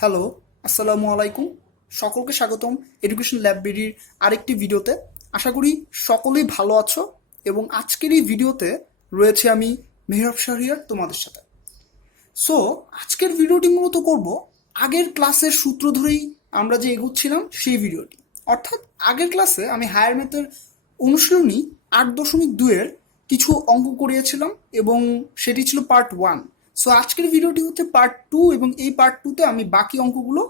Hello, আসসালামু আলাইকুম। সকলকে স্বাগতম এডুকেশন লাইব্রেরির আরেকটি ভিডিওতে। আশা করি সকলেই ভালো আছো এবং আজকের এই ভিডিওতে রয়েছে আমি মেহরাব শাহরিয়ার তোমাদের সাথে। সো আজকের ভিডিওটি মূলত করব আগের ক্লাসের সূত্র ধরেই আমরা যে এগোচ্ছিলাম সেই ভিডিওটি। অর্থাৎ আগের ক্লাসে আমি হায়ার ম্যাথের অনুশীলনী 8.2-এর কিছু অঙ্ক করিয়েছিলাম এবং সেটি ছিল পার্ট 1। সো আজকের ভিডিওটি হচ্ছে পার্ট 2 এবং এই পার্ট 2-তে আমি বাকি অঙ্কগুলো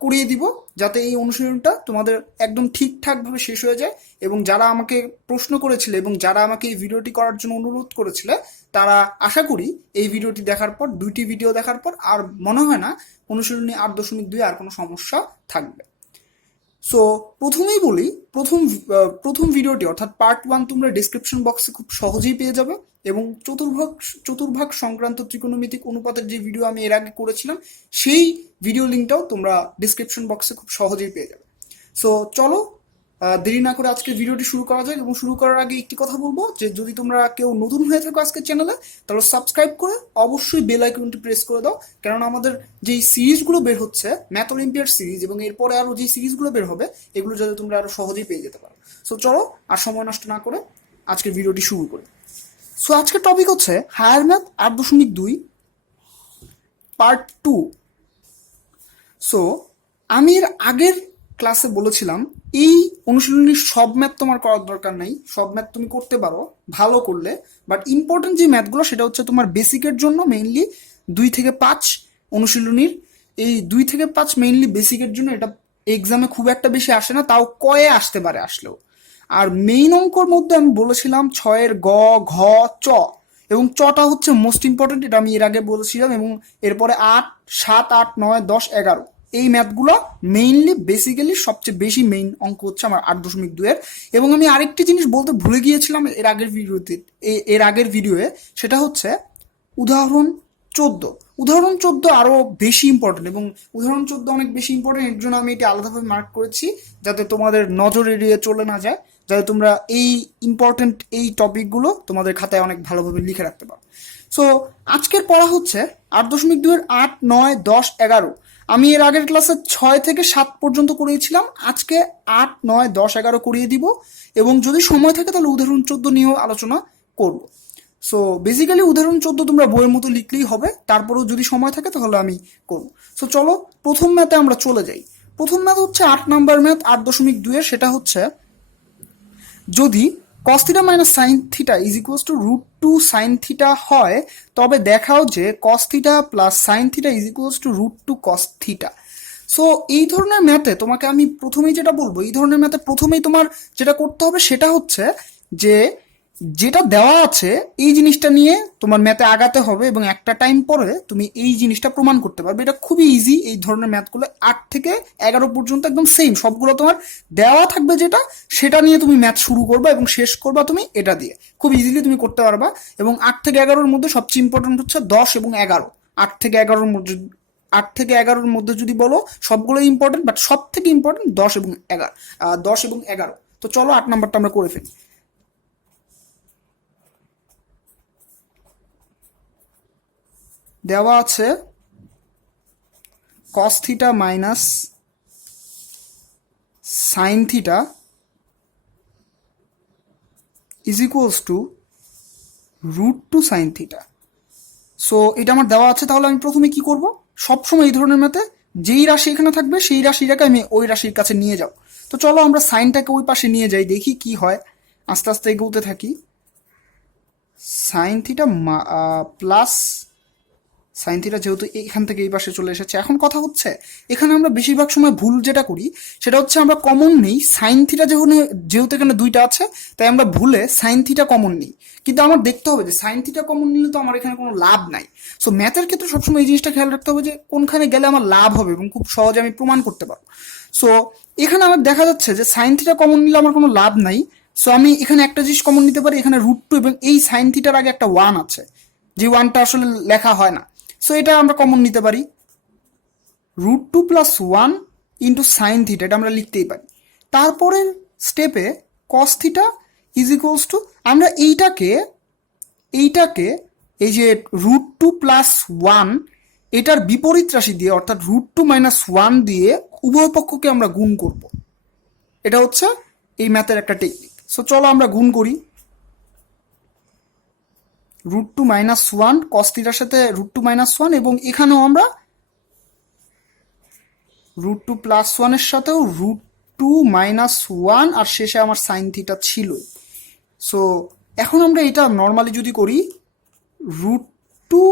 করিয়ে দিব যাতে এই অনুশীলনটা তোমাদের একদম ঠিকঠাকভাবে শেষ হয়ে যায়। এবং যারা আমাকে প্রশ্ন করেছিলে এবং যারা আমাকে এই ভিডিওটি করার জন্য অনুরোধ করেছিলে তারা আশা করি এই ভিডিওটি দেখার পর, দুইটি ভিডিও দেখার পর আর মনে হয় না অনুশীলনী 8.2 আর কোনো সমস্যা থাকবে। সো প্রথমেই বলি, প্রথম ভিডিওটি অর্থাৎ পার্ট 1 তোমরা ডিসক্রিপশন বক্সে খুব সহজেই পেয়ে যাবে এবং চতুর্ভাগ সংক্রান্ত ত্রিকোণমিতিক অনুপাতের যে ভিডিও আমি এর আগে করেছিলাম সেই ভিডিও লিঙ্কটাও তোমরা ডিসক্রিপশন বক্সে খুব সহজেই পেয়ে যাবে। সো চলো দেরি না করে আজকের ভিডিওটি শুরু করা যায়। এবং শুরু করার আগে একটি কথা বলবো যে যদি তোমরা কেউ নতুন হয়ে থাকো আজকের চ্যানেলে তাহলে সাবস্ক্রাইব করে অবশ্যই বেল আইকনটি প্রেস করে দাও, কারণ আমাদের যেই সিরিজগুলো বের হচ্ছে ম্যাথ অলিম্পিয়াড সিরিজ এবং এরপরে আরও যে সিরিজগুলো বের হবে এগুলো যাতে তোমরা আরও সহজেই পেয়ে যেতে পারো। সো চলো আর সময় নষ্ট না করে আজকের ভিডিওটি শুরু করি। সো আজকের টপিক হচ্ছে হায়ার ম্যাথ 8.2 পার্ট 2। সো আমি এর আগের ক্লাসে বলেছিলাম এই অনুশীলনীর সব ম্যাথ তোমার করার দরকার নেই, সব ম্যাথ তুমি করতে পারো ভালো করলে, বাট ইম্পর্টেন্ট যে ম্যাথগুলো সেটা হচ্ছে তোমার বেসিকের জন্য মেইনলি 2 থেকে 5 অনুশীলনীর। এই 2 থেকে 5 মেইনলি বেসিকের জন্য, এটা এক্সামে খুব একটা বেশি আসে না, তাও কয়ে আসতে পারে আসলেও। আর মেইন অঙ্কর মধ্যে আমি বলেছিলাম 6-এর গ, ঘ, চ, এবং চটা হচ্ছে মোস্ট ইম্পর্টেন্ট, এটা আমি এর আগে বলেছিলাম। এবং এরপরে 8, 7, 8, 9, 10, 11 এই ম্যাথগুলো মেইনলি বেসিক্যালি সবচেয়ে বেশি মেইন অঙ্ক হচ্ছে আমার 8.2-এর। এবং আমি আরেকটি জিনিস বলতে ভুলে গিয়েছিলাম এর আগের ভিডিওয়ে, সেটা হচ্ছে উদাহরণ 14। উদাহরণ 14 আরও বেশি ইম্পর্টেন্ট এবং উদাহরণ 14 অনেক বেশি ইম্পর্টেন্ট, এর জন্য আমি এটি আলাদাভাবে মার্ক করেছি যাতে তোমাদের নজর এড়িয়ে চলে না যায়, যাতে তোমরা এই ইম্পর্টেন্ট এই টপিকগুলো তোমাদের খাতায় অনেক ভালোভাবে লিখে রাখতে পারো। সো আজকের পড়া হচ্ছে 8.2-এর 8, 9, 10, 11। আমি এর আগের ক্লাসে 6 থেকে 7 পর্যন্ত করিয়েছিলাম, আজকে 8, 9, 10, 11 করিয়ে দিব এবং যদি সময় থাকে তাহলে উদাহরণ 14 নিয়েও আলোচনা করব। সো বেসিক্যালি উদাহরণ 14 তোমরা বইয়ের মতো লিখলেই হবে, তারপরেও যদি সময় থাকে তাহলে আমি করব। সো চলো প্রথম ম্যাথে আমরা চলে যাই। প্রথম ম্যাথ হচ্ছে 8 নাম্বার ম্যাথ 8.2-এর, সেটা হচ্ছে যদি cos theta minus sine theta is equals two √2 sine theta হয় তবে দেখাও যে cos theta plus sine theta is equals two √2 cos theta. So এই ধরনের ম্যাথে তোমাকে আমি প্রথমেই যেটা বলবো, এই ধরনের ম্যাথে প্রথমেই তোমার যেটা করতে হবে সেটা হচ্ছে যে যেটা দেওয়া আছে এই জিনিসটা নিয়ে তোমার ম্যাথে আগাতে হবে এবং একটা টাইম পরে তুমি এই জিনিসটা প্রমাণ করতে পারবে। এটা খুবই ইজি। এই ধরনের ম্যাথগুলো 8 থেকে 11 পর্যন্ত একদম সেম, সবগুলো তোমার দেওয়া থাকবে যেটা সেটা নিয়ে তুমি ম্যাথ শুরু করবা এবং শেষ করবা তুমি এটা দিয়ে, খুব ইজিলি তুমি করতে পারবা। এবং 8 থেকে 11-র মধ্যে সবচেয়ে ইম্পর্টেন্ট হচ্ছে 10 এবং 11। 8 থেকে 11-র মধ্যে যদি বলো সবগুলো ইম্পর্টেন্ট, বাট সব থেকে ইম্পর্টেন্ট 10 এবং 11। তো চলো 8 নাম্বারটা আমরা করে ফেলি। দেওয়া আছে cos theta minus sine theta is equals two √2 sine theta. So এটা আমার দেওয়া আছে, তাহলে আমি প্রথমে কি করব, সবসময় এই ধরনের ম্যাথে যেই রাশি এখানে থাকবে সেই রাশিটাকে আমি ওই রাশির কাছে নিয়ে যাব। তো চলো আমরা সাইনটাকে ওই পাশে নিয়ে যাই, দেখি কি হয়। আস্তে আস্তে এগোতে থাকি। Sign theta plus sine theta যেহেতু এখান থেকে এই পাশে চলে এসেছে, এখন কথা হচ্ছে এখানে আমরা বেশিরভাগ সময় ভুল যেটা করি সেটা হচ্ছে আমরা কমন নেই সাইন থিটা, যেহেতু এখানে দুইটা আছে তাই আমরা ভুলে সাইন থিটা কমন নিই। কিন্তু আমার দেখতে হবে যে সাইন থিটা কমন নিলে তো আমার এখানে কোনো লাভ নাই। সো ম্যাথের ক্ষেত্রে সবসময় এই জিনিসটা খেয়াল রাখতে হবে যে কোনখানে গেলে আমার লাভ হবে এবং খুব সহজে আমি প্রমাণ করতে পারবো। সো এখানে আমার দেখা যাচ্ছে যে সাইন থিটা কমন নিলে আমার কোনো লাভ নাই। সো আমি এখানে একটা জিনিস কমন নিতে পারি, এখানে √2 এবং এই সাইন থিটার আগে একটা 1 আছে, যে 1টা আসলে লেখা হয় না। সো এটা আমরা কমন নিতে পারি, √2 + 1 ইন্টু সাইন থিটা, এটা আমরা লিখতেই পারি। তারপরের স্টেপে cos theta is equals two, আমরা এইটাকে এই যে √2 + 1 এটার বিপরীত রাশি দিয়ে অর্থাৎ √2 - 1 দিয়ে উভয় পক্ষকে আমরা গুণ করব। এটা হচ্ছে এই ম্যাথের একটা টেকনিক। সো চলো আমরা গুণ করি। √2 - 1 cos থিটার সাথে √2 - 1 এবং এখানেও আমরা √2 + 1 এর সাথেও √2 - 1 আর শেষে আমার সাইন থিটা ছিল। সো এখন আমরা এটা নর্মালি যদি করি √2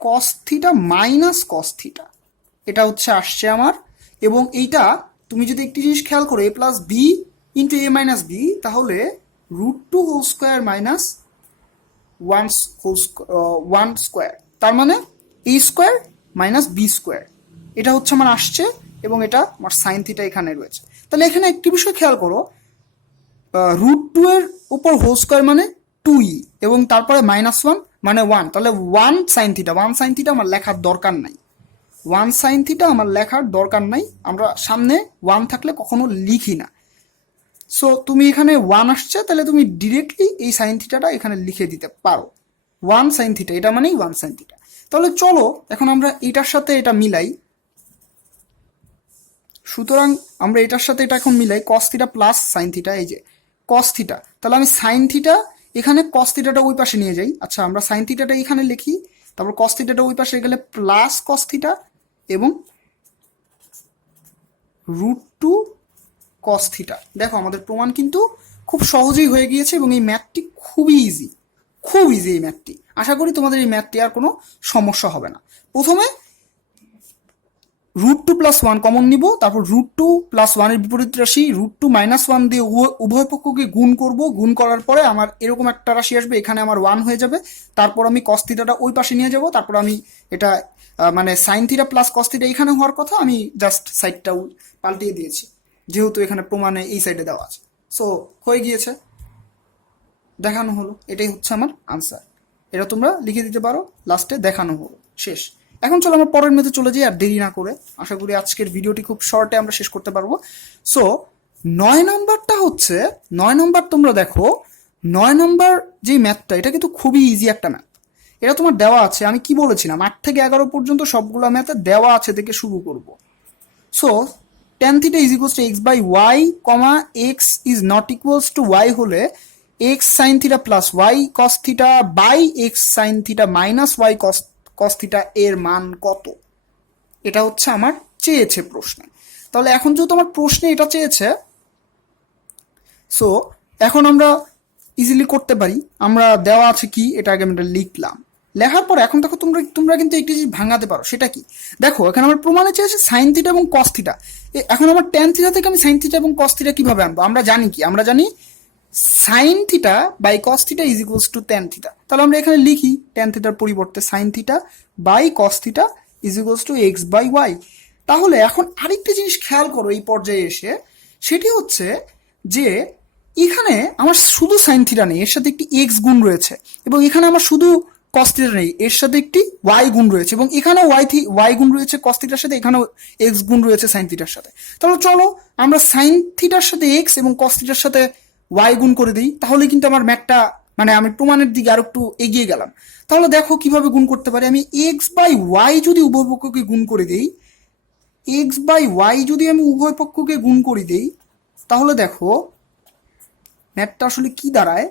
cos থিটা - cos থিটা, এটা হচ্ছে আসছে আমার। এবং এইটা তুমি যদি একটি জিনিস খেয়াল করো a + b × a - b, তাহলে √2² - 1 স্কোয়ার, তার মানে a² - b², এটা হচ্ছে আমার আসছে এবং এটা আমার সাইন থিটা এখানে রয়েছে। তাহলে এখানে একটি বিষয় খেয়াল করো, √2 এর উপর হোল স্কোয়ার মানে 2e এবং তারপরে -1 মানে 1, তাহলে 1 সাইন থিটা আমার লেখার দরকার নাই। 1 সাইন থিটা আমার লেখার দরকার নাই, আমরা সামনে 1 থাকলে কখনো লিখি না। সো তুমি এখানে 1 আসছে, তাহলে তুমি ডিরেক্টলি এই সাইন থিটাটা এখানে লিখে দিতে পারো। 1 সাইন থিটা, এটা মানেই 1 সাইন থিটা। তাহলে চলো এখন আমরা এটার সাথে এটা মিলাই। সুতরাং আমরা এটার সাথে এটা এখন মিলাই, cos theta plus sine theta, এই যে cos থিটা, তাহলে আমি সাইন থিটা এখানে cos থিটাটা ওই পাশে নিয়ে যাই। আচ্ছা, আমরা সাইন থিটাটা এখানে লিখি, তারপর cos থিটাটা ওই পাশে গেলে প্লাস cos থিটা এবং √2 cos থিটা। দেখো আমাদের প্রমাণ কিন্তু খুব সহজেই হয়ে গিয়েছে এবং এই ম্যাথটি খুব ইজি এই ম্যাথটি। আশা করি তোমাদের এই ম্যাথটি আর কোনো সমস্যা হবে না। প্রথমে √2 + 1 কমন নিব, তারপর √2 + 1 এর বিপরীত রাশি √2 - 1 দিয়ে উভয় পক্ষকে গুণ করব। গুণ করার পরে আমার এরকম একটা রাশি আসবে, এখানে আমার 1 হয়ে যাবে। তারপর আমি cos থিটাটা ওই পাশে নিয়ে যাব, তারপর আমি এটা মানে sign theta plus cos theta এখানে হওয়ার কথা, আমি জাস্ট সাইডটা পাল্টিয়ে দিয়েছি যেহেতু এখানে প্রমাণে এই সাইডে দেওয়া আছে। সো হয়ে গিয়েছে, দেখানো হলো, এটাই হচ্ছে আমার আনসার। এটা তোমরা লিখে দিতে পারো, লাস্টে দেখানো হলো, শেষ। এখন চলো আমরা পরের মেথে চলে যাই আর দেরি না করে। আশা করি আজকের ভিডিওটি খুব শর্টে আমরা শেষ করতে পারবো। সো 9 নম্বরটা হচ্ছে, 9 নম্বর তোমরা দেখো, 9 নম্বর যে ম্যাথটা, এটা কিন্তু খুবই ইজি একটা ম্যাথ। এটা তোমার দেওয়া আছে, আমি কি বলেছিলাম 8 থেকে 11 পর্যন্ত সবগুলো ম্যাথে দেওয়া আছে থেকে শুরু করব। So tan theta = x/y, x is not equals to y হলে x sin theta plus y cos theta by x sin theta minus y cos theta এর মান কত? এটা হচ্ছে আমার চেয়েছে প্রশ্নে। তাহলে এখন যেহেতু আমার প্রশ্নে এটা চেয়েছে, সো এখন আমরা ইজিলি করতে পারি। আমরা দেওয়া আছে কি, এটা আগে আমরা লিখলাম, লেখার পর এখন দেখো তোমরা কিন্তু একটি জিনিস ভাঙাতে পারো। সেটা কি, দেখো এখানে আমার প্রমাণে চেয়েছে সাইন থিটা এবং কস থিটা। এখন আমার ট্যান থিটা থেকে আমি সাইন থিটা এবং কস থিটা কিভাবে আনবো? আমরা জানি কি, আমরা জানি sine theta by cos theta = tan theta. তাহলে আমরা এখানে লিখি ট্যান থিটার পরিবর্তে sine theta by cos theta = x/y। তাহলে এখন আরেকটি জিনিস খেয়াল করো এই পর্যায়ে এসে, সেটি হচ্ছে যে এখানে আমার শুধু সাইন থিটা নেই, এর সাথে একটি এক্স গুণ রয়েছে, এবং এখানে আমার শুধু কস থিটা নেই, এর সাথে একটি ওয়াই গুণ রয়েছে, এবং এখানেও ওয়াই গুণ রয়েছে কস থিটার সাথে, এখানেও এক্স গুণ রয়েছে সাইন থিটার সাথে। তাহলে চলো আমরা সাইন থিটার সাথে এক্স এবং কস থিটার সাথে ওয়াই গুণ করে দিই, তাহলে কিন্তু আমার ম্যাথটা মানে আমি প্রমাণের দিকে আর একটু এগিয়ে গেলাম। তাহলে দেখো কিভাবে গুণ করতে পারি। আমি x/y যদি উভয় পক্ষকে গুণ করে দিই, x/y যদি আমি উভয় পক্ষকে গুণ করে দিই, তাহলে দেখো ম্যাথটা আসলে কি দাঁড়ায়,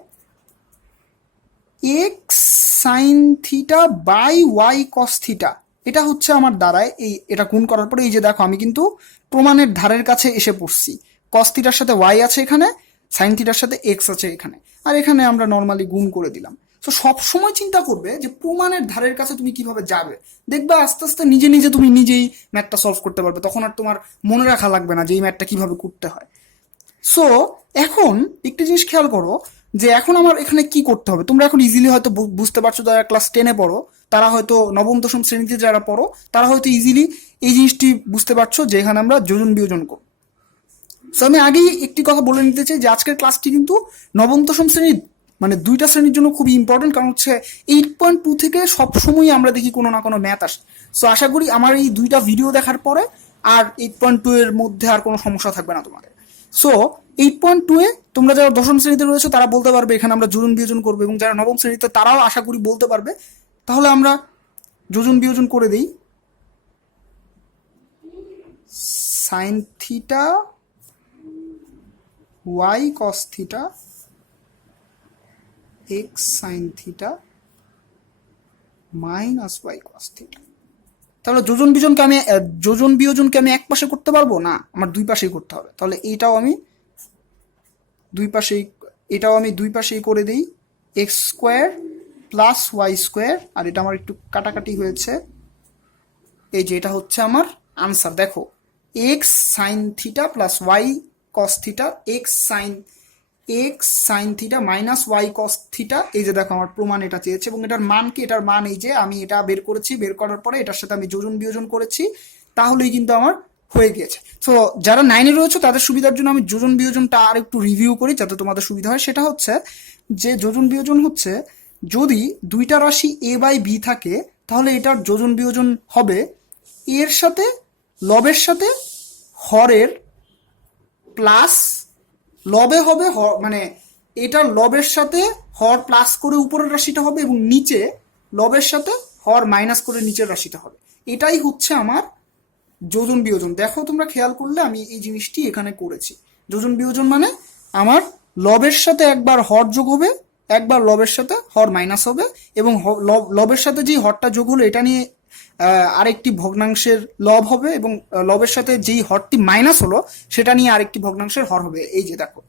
x sine theta by y cos theta, এটা হচ্ছে আমার দাঁড়ায়। এটা গুণ করার পরে এই যে দেখো আমি কিন্তু প্রমাণের ধারের কাছে এসে পড়ছি। কস থিটার সাথে ওয়াই আছে এখানে, সাইন থিটার সাথে এক্স আছে এখানে, আর এখানে আমরা নর্মালি গুণ করে দিলাম। তো সবসময় চিন্তা করবে যে প্রমাণের ধারের কাছে তুমি কিভাবে যাবে। দেখবে আস্তে আস্তে নিজে তুমি নিজেই ম্যাথটা সলভ করতে পারবে, তখন আর তোমার মনে রাখা লাগবে না যে এই ম্যাথটা কিভাবে করতে হয়। সো এখন একটি জিনিস খেয়াল করো যে এখন আমার এখানে কি করতে হবে। তোমরা এখন ইজিলি হয়তো বুঝতে পারছো, যারা ক্লাস 10-এ পড়ো, তারা হয়তো নবম দশম শ্রেণীতে যারা পড়ো, তারা হয়তো ইজিলি এই জিনিসটি বুঝতে পারছো যে এখানে আমরা যোজন বিয়োজন করব। সো আমি আগেই একটি কথা বলে নিতে চাই যে আজকের ক্লাসটি কিন্তু নবম দশম শ্রেণীর মানে দুইটা শ্রেণীর জন্য খুবই ইম্পর্টেন্ট, কারণ হচ্ছে 8.2 থেকে সবসময় আমরা দেখি কোনো না কোনো ম্যাথ আসে। সো আশা করি আমার এই দুইটা ভিডিও দেখার পরে আর 8.2 এর মধ্যে আর কোনো সমস্যা থাকবে না তোমাদের। সো 8.2-এ তোমরা যারা দশম শ্রেণীতে রয়েছে তারা বলতে পারবে এখানে আমরা যোজন বিয়োজন করবো, এবং যারা নবম শ্রেণীতে তারাও আশা করি বলতে পারবে। তাহলে আমরা যোজন বিয়োজন করে দিই। Sine theta y cos theta x sine theta minus y cos theta. তাহলে যোজন বিয়োজনকে আমি এক পাশে করতে পারবো না, আমার দুই পাশেই করতে হবে। তাহলে এটাও আমি দুই পাশেই করে দিই। X square plus Y square, আর এটা আমার একটু কাটাকাটি হয়েছে। এই যে এটা হচ্ছে আমার আনসার। দেখো, x sine theta plus y cos theta x sine theta minus y cos theta. এই যে দেখো আমার প্রমাণ এটা চেয়েছে, এবং এটার মান কি? এটার মান এই যে আমি এটা বের করেছি, বের করার পরে এটার সাথে আমি যোজন বিয়োজন করেছি, তাহলেই কিন্তু আমার হয়ে গিয়েছে। তো যারা 9-এ রয়েছে তাদের সুবিধার জন্য আমি যোজন বিয়োজনটা আর একটু রিভিউ করি যাতে তোমাদের সুবিধা হয়। সেটা হচ্ছে যে যোজন বিয়োজন হচ্ছে, যদি দুইটা রাশি এ বাই বি থাকে তাহলে এটার যোজন বিয়োজন হবে এর সাথে লবের সাথে হরের প্লাস, লবে হবে মানে এটার লবের সাথে হর প্লাস করে উপরের রাশিটা হবে, এবং নিচে লবের সাথে হর মাইনাস করে নিচের রাশিটা হবে। এটাই হচ্ছে আমার যোজন বিয়োজন। দেখো তোমরা খেয়াল করলে আমি এই জিনিসটি এখানে করেছি। যোজন বিয়োজন মানে আমার লবের সাথে একবার হর যোগ হবে, একবার লবের সাথে হর মাইনাস হবে, এবং লবের সাথে যেই হরটা যোগ হলো এটা নিয়ে আরেকটি ভগ্নাংশের লব হবে, এবং লবের সাথে যেই হরটি মাইনাস হলো সেটা নিয়ে আরেকটি ভগ্নাংশের হর হবে। এই যে দেখো,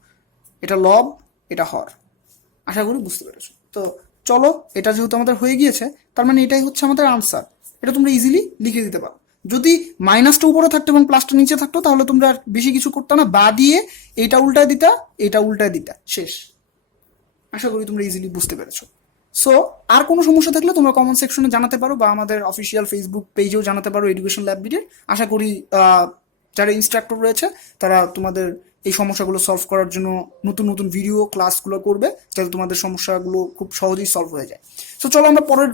এটা লব, এটা হর। আশা করি বুঝতে পেরেছো। তো চলো, এটা যেহেতু আমাদের হয়ে গিয়েছে, তার মানে এটাই হচ্ছে আমাদের আনসার। এটা তোমরা ইজিলি লিখে দিতে পারো। যদি মাইনাসটা উপরে থাকতো এবং প্লাসটা নিচে থাকতো তাহলে তোমরা আর বেশি কিছু করতো না, বা দিয়ে এইটা উল্টায় দিতা, এটা উল্টায় দিতা, শেষ। আশা করি তোমরা ইজিলি বুঝতে পেরেছো। সো আর কোনো সমস্যা থাকলে তোমরা কমেন্ট সেকশনে জানাতে পারো, বা আমাদের অফিসিয়াল ফেসবুক পেজেও জানাতে পারো, এডুকেশন ল্যাব বিডির। আশা করি যারা ইনস্ট্রাক্টর রয়েছে তারা তোমাদের এই সমস্যাগুলো সলভ করার জন্য নতুন নতুন ভিডিও ক্লাসগুলো করবে, যাতে তোমাদের সমস্যাগুলো খুব সহজেই সলভ হয়ে যায়। সো চলো আমরা পরের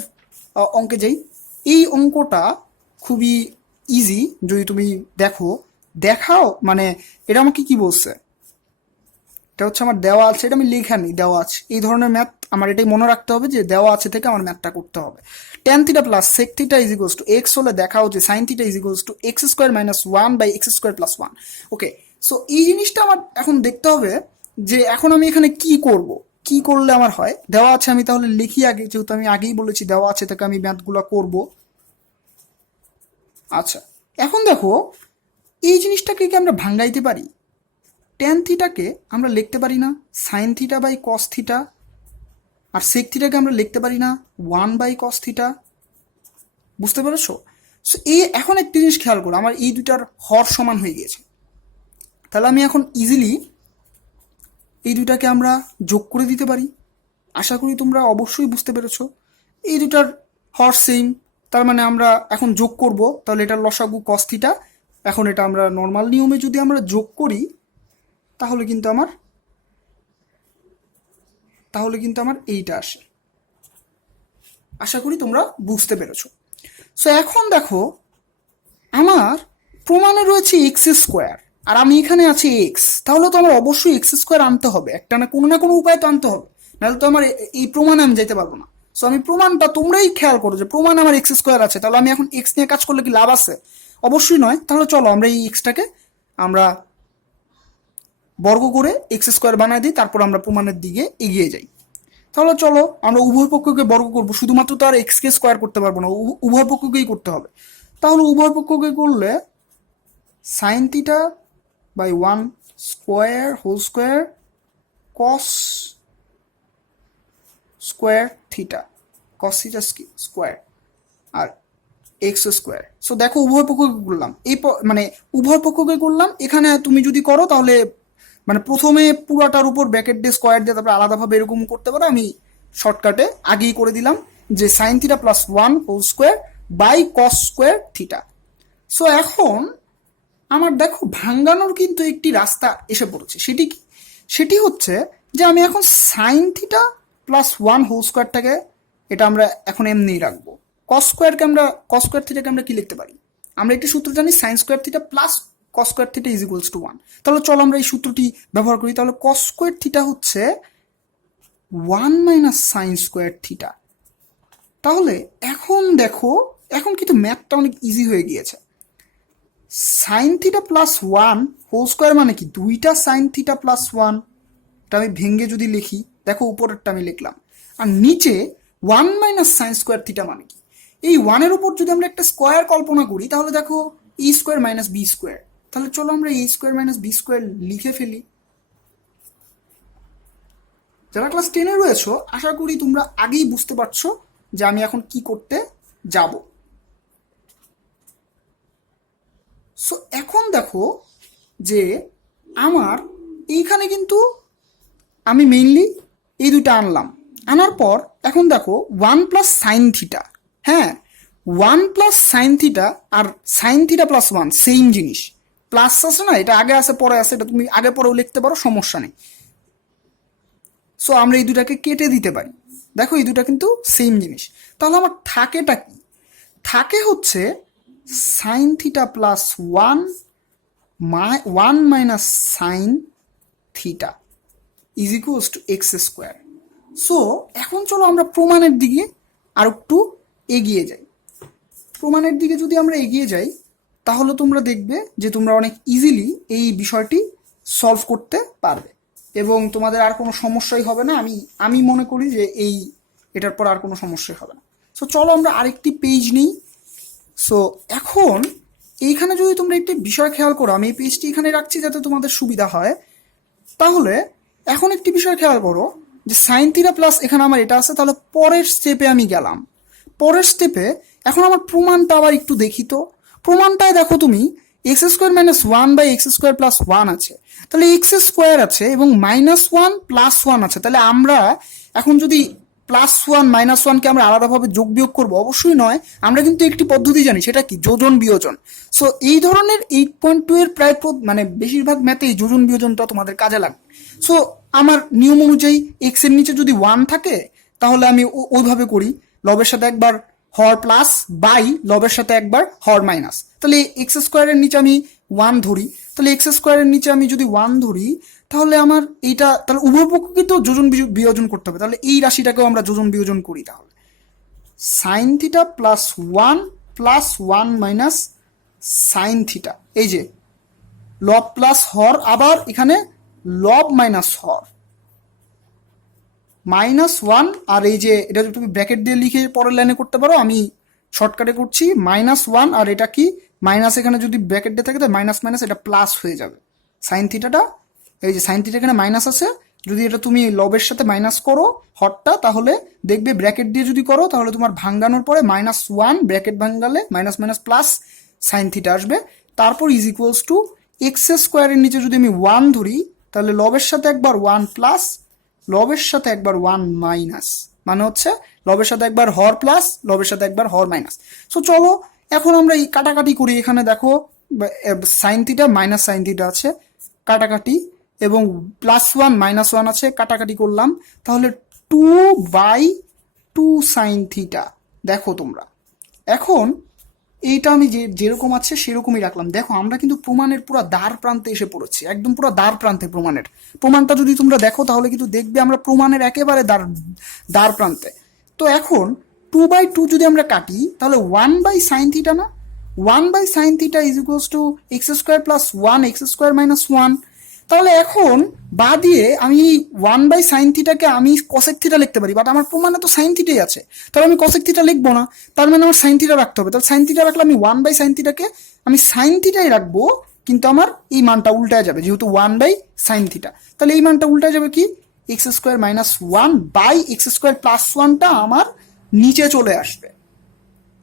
অঙ্কে যাই। এই অঙ্কটা খুবই ইজি, যদি তুমি দেখাও মানে এটা আমাকে কি বলছে, এটা হচ্ছে আমার দেওয়া আছে, এটা আমি লেখা নেই, দেওয়া আছে। এই ধরনের ম্যাথ আমার এটাই মনে রাখতে হবে যে দেওয়া আছে থেকে আমার ম্যাথটা করতে হবে। Tan theta plus sec theta is equals to x হলে দেখাও যে sine theta is equals to x square minus 1/x² + 1। Okay, so এই জিনিসটা আমার এখন দেখতে হবে যে এখন আমি এখানে কি করলে আমার হয়। দেওয়া আছে, আমি তাহলে লিখি আগে, যেহেতু আমি আগেই বলেছি দেওয়া আছে থেকে আমি ম্যাথগুলো করব। আচ্ছা, এখন দেখো এই জিনিসটাকে কি আমরা ভাঙ্গাইতে পারি? ট্যান থিটাকে আমরা লিখতে পারি না sine theta by cos theta, আর সেক থিটাকে আমরা লিখতে পারি না 1/cos থিটা। বুঝতে পেরেছো? সো এখন একটা জিনিস খেয়াল করো, আমার এই দুটার হর সমান হয়ে গিয়েছে। তাহলে আমি এখন ইজিলি এই দুটাকে আমরা যোগ করে দিতে পারি। আশা করি তোমরা অবশ্যই বুঝতে পেরেছো। এই দুটার হর সেম, তার মানে আমরা এখন যোগ করব, তাহলে এটা লসাগু কস থিটা। এখন এটা আমরা নর্মাল নিয়মে যদি আমরা যোগ করি তাহলে কিন্তু আমার এইটা আসে। আশা করি তোমরা বুঝতে পেরেছো। সো এখন দেখো আমার প্রমাণে রয়েছে x², আর আমি এখানে আছি x, তাহলে তো আমার অবশ্যই x² আনতে হবে, একটা না কোনো উপায় তো আনতে হবে, নাহলে তো আমার এই প্রমাণে আমি যেতে পারবো না। সো আমি প্রমাণটা, তোমরাই খেয়াল করো যে প্রমাণ আমার x² আছে, তাহলে আমি এখন x নিয়ে কাজ করলে কি লাভ আছে? অবশ্যই নয়। তাহলে চলো আমরা এই xটাকে আমরা বর্গ করে x² বানাই দিই, তারপর আমরা প্রমাণের দিকে এগিয়ে যাই। তাহলে চলো আমরা উভয় পক্ষকে বর্গ করব, শুধুমাত্র তো আর এক্স কে স্কোয়ার করতে পারবো না, উভয় পক্ষকেই করতে হবে। তাহলে উভয় পক্ষকে করলে sine theta by 1² whole square cos square theta, cos theta square, আর x²। সো দেখো উভয় পক্ষকে করলাম, মানে উভয় পক্ষকে করলাম। এখানে তুমি যদি করো তাহলে মানে প্রথমে পুরাটার উপর ব্র্যাকেট দিয়ে স্কোয়ার দিয়ে তারপরে আলাদাভাবে এরকম করতে পারো। আমি শর্টকাটে আগেই করে দিলাম যে sine theta plus 1 whole square by cos square theta. So এখন আমার দেখো ভাঙ্গানোর কিন্তু একটি রাস্তা এসে পড়েছে। সেটি হচ্ছে যে আমি এখন সাইন থিটা প্লাস 1 হোল স্কোয়ারটাকে এটা আমরা এখন এমনিই রাখবো। কস স্কোয়ার থিটাকে আমরা কি লিখতে পারি? আমরা একটি সূত্র জানি, sign square theta plus cos square theta is equals to 1। তাহলে চলো আমরা এই সূত্রটি ব্যবহার করি। তাহলে কস স্কোয়ার থিটা হচ্ছে 1 - সাইন স্কোয়ার থিটা। তাহলে এখন দেখো এখন কিন্তু ম্যাথটা অনেক ইজি হয়ে গিয়েছে। Sine theta plus one whole square মানে কি, দুইটা সাইন থিটা প্লাস ওয়ান। এটা আমি ভেঙে যদি লিখি, দেখো উপরেরটা আমি লিখলাম, আর নিচে one minus sine square theta মানে কি, এই ওয়ানের উপর যদি আমরা একটা স্কোয়ার কল্পনা করি তাহলে দেখো ই স্কোয়ার মাইনাস বি স্কোয়ার। তাহলে চলো আমরা এ স্কোয়ার মাইনাস বি স্কোয়ার লিখে ফেলি। যারা ক্লাস 10-এ রয়েছো আশা করি তোমরা আগেই বুঝতে পারছো যে আমি এখন কি করতে যাব। সো এখন দেখো যে আমার এইখানে কিন্তু আমি মেইনলি এই দুটো আনলাম, আনার পর এখন দেখো ওয়ান প্লাস সাইন থিটা, হ্যাঁ ওয়ান প্লাস সাইন থিটা আর sine theta plus one same জিনিস। প্লাস আছে না, এটা আগে আছে পরে আছে, এটা তুমি আগে পরেও লিখতে পারো, সমস্যা নেই। সো আমরা এই দুটাকে কেটে দিতে পারি, দেখো এই দুটা কিন্তু সেম জিনিস। তাহলে আমার থাকেটা কি, থাকে হচ্ছে sign theta plus one one minus sine theta is equals to x square. So এখন চলো আমরা প্রমাণের দিকে আর একটু এগিয়ে যাই। প্রমাণের দিকে যদি আমরা এগিয়ে যাই তাহলে তোমরা দেখবে যে তোমরা অনেক ইজিলি এই বিষয়টি সলভ করতে পারবে এবং তোমাদের আর কোনো সমস্যাই হবে না। আমি মনে করি যে এটার পর আর কোনো সমস্যাই হবে না। সো চলো আমরা আরেকটি পেজ নিই। সো এখন এইখানে যদি তোমরা একটি বিষয় খেয়াল করো, আমি এই পেজটি এখানে রাখছি যাতে তোমাদের সুবিধা হয়। তাহলে এখন একটি বিষয় খেয়াল করো যে সাইন থিটা প্লাস এখানে আমার এটা আছে, তাহলে পরের স্টেপে আমি গেলাম। পরের স্টেপে এখন আমার প্রমাণটা আবার একটু দেখি তো। প্রমাণটায় দেখো তুমি x square minus one by x square plus one আছে, তাহলে এক্স স্কোয়ার আছে এবং মাইনাস ওয়ান প্লাস ওয়ান আছে। তাহলে আমরা এখন যদি প্লাস ওয়ান মাইনাস ওয়ানকে আমরা আলাদাভাবে যোগ বিয়োগ করবো, অবশ্যই নয়। আমরা কিন্তু একটি পদ্ধতি জানি, সেটা কি, যোজন বিয়োজন। সো এই ধরনের 8.2 এর প্রায় মানে বেশিরভাগ ম্যাথে এই যোজন বিয়োজনটা তোমাদের কাজে লাগবে। সো আমার নিয়ম অনুযায়ী এক্স এর নিচে যদি ওয়ান থাকে তাহলে আমি ওইভাবে করি, লবের সাথে একবার হর প্লাস বাই লবের সাথে একবার হর মাইনাস। তাহলে এক্স স্কোয়ারের নিচে আমি ওয়ান ধরি, তাহলে এক্স স্কোয়ারের নিচে আমি যদি ওয়ান ধরি তাহলে আমার এইটা, তাহলে উভয় পক্ষকে তো যোজন বিয়োজন করতে হবে। তাহলে এই রাশিটাকেও আমরা যোজন বিয়োজন করি। তাহলে sign theta plus one minus sine theta, এই যে লব প্লাস হর, আবার এখানে লব মাইনাস হর মাইনাস ওয়ান, আর এই যে এটা তুমি ব্র্যাকেট দিয়ে লিখে পরের লাইনে করতে পারো, আমি শর্টকাটে করছি মাইনাস ওয়ান, আর এটা কি মাইনাস, এখানে যদি ব্র্যাকেট দিয়ে থাকে তো মাইনাস মাইনাস এটা প্লাস হয়ে যাবে। সাইন থিটাটা, এই যে সাইন থিটা এখানে মাইনাস আছে, যদি এটা তুমি লবের সাথে মাইনাস করো হরটা, তাহলে দেখবে ব্র্যাকেট দিয়ে যদি করো তাহলে তোমার ভাঙ্গানোর পরে মাইনাস ওয়ান, ব্র্যাকেট ভাঙ্গালে minus minus plus sine theta আসবে। তারপর ইজ ইকুয়ালস টু এক্স স্কোয়ারের নিচে যদি আমি ওয়ান ধরি তাহলে লবের সাথে একবার ওয়ান প্লাস লবের সাথে একবার ওয়ান মাইনাস, মানে হচ্ছে লবের সাথে একবার হর প্লাস লবের সাথে একবার হর মাইনাস। সো চলো এখন আমরা এই কাটাকাটি করি। এখানে দেখো sign theta minus sine theta আছে, কাটাকাটি, এবং প্লাস ওয়ান মাইনাস ওয়ান আছে, কাটাকাটি করলাম। তাহলে 2/2 সাইন থিটা। দেখো তোমরা এখন এইটা আমি যেরকম আছে সেরকমই রাখলাম। দেখো আমরা কিন্তু প্রমাণের পুরো দ্বার প্রান্তে এসে পড়েছি, একদম পুরো দ্বার প্রান্তে। প্রমাণটা যদি তোমরা দেখো তাহলে কিন্তু দেখবে আমরা প্রমাণের একেবারে দ্বার প্রান্তে। তো এখন 2/2 যদি আমরা কাটি তাহলে 1/sin থিটা না, 1/sin theta is equals to x square plus one x square minus one. তাহলে এখন বা দিয়ে আমি 1/sin থিটাকে আমি কসেক থিটা লিখতে পারি, বাট আমার প্রমাণে তো সাইন থিটাই আছে, তাহলে আমি কসেক থিটা লিখবো না, তার মানে আমার সাইন থিটা রাখতে হবে। তাহলে সাইন থিটা রাখলে আমি 1/sin থিটাকে আমি সাইন থিটাই রাখবো, কিন্তু আমার এই মানটা উল্টায় যাবে, যেহেতু 1/sin থিটা। তাহলে এই মানটা উল্টায় যাবে কি, x square minus one by x square plus ওয়ানটা আমার নিচে চলে আসবে।